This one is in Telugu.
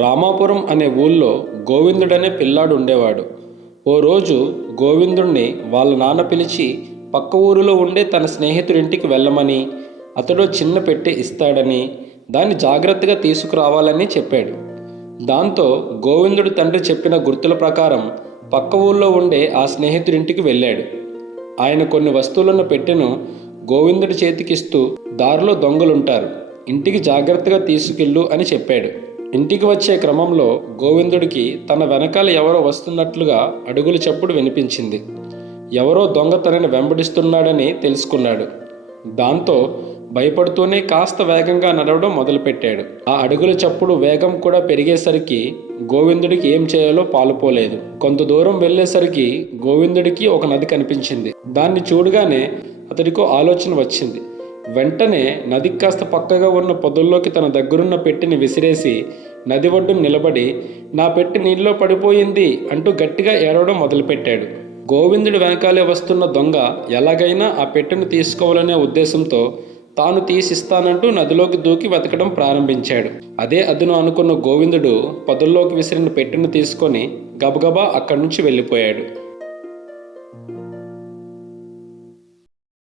రామాపురం అనే ఊళ్ళో గోవిందుడనే పిల్లాడు ఉండేవాడు. ఓ రోజు గోవిందుణ్ణి వాళ్ళ నాన్న పిలిచి పక్క ఊరిలో ఉండే తన స్నేహితుడింటికి వెళ్ళమని, అతడు చిన్న పెట్టె ఇస్తాడని, దాన్ని జాగ్రత్తగా తీసుకురావాలని చెప్పాడు. దాంతో గోవిందుడు తండ్రి చెప్పిన గుర్తుల ప్రకారం పక్క ఊళ్ళో ఉండే ఆ స్నేహితుడింటికి వెళ్ళాడు. ఆయన కొన్ని వస్తువులను పెట్టెను గోవిందుడి చేతికిస్తూ, దారిలో దొంగలుంటారు, ఇంటికి జాగ్రత్తగా తీసుకెళ్ళు అని చెప్పాడు. ఇంటికి వచ్చే క్రమంలో గోవిందుడికి తన వెనకాల ఎవరో వస్తున్నట్లుగా అడుగుల చప్పుడు వినిపించింది. ఎవరో దొంగ తనని వెంబడిస్తున్నాడని తెలుసుకున్నాడు. దాంతో భయపడుతూనే కాస్త వేగంగా నడవడం మొదలుపెట్టాడు. ఆ అడుగుల చప్పుడు వేగం కూడా పెరిగేసరికి గోవిందుడికి ఏం చేయాలో పాలుపోలేదు. కొంత దూరం వెళ్ళేసరికి గోవిందుడికి ఒక నది కనిపించింది. దాన్ని చూడగానే అతడికో ఆలోచన వచ్చింది. వెంటనే నదికి కాస్త పక్కగా ఉన్న పొదల్లోకి తన దగ్గరున్న పెట్టెని విసిరేసి నది ఒడ్డున నిలబడి, నా పెట్టె నీళ్ళలో పడిపోయింది అంటూ గట్టిగా ఏడవడం మొదలుపెట్టాడు. గోవిందుడి వెనకాలే వస్తున్న దొంగ ఎలాగైనా ఆ పెట్టెను తీసుకోవాలనే ఉద్దేశంతో తాను తీసిస్తానంటూ నదిలోకి దూకి వెతకడం ప్రారంభించాడు. అదే అదును అనుకున్న గోవిందుడు పొదల్లోకి విసిరిన పెట్టెను తీసుకొని గబగబా అక్కడి నుంచి వెళ్ళిపోయాడు.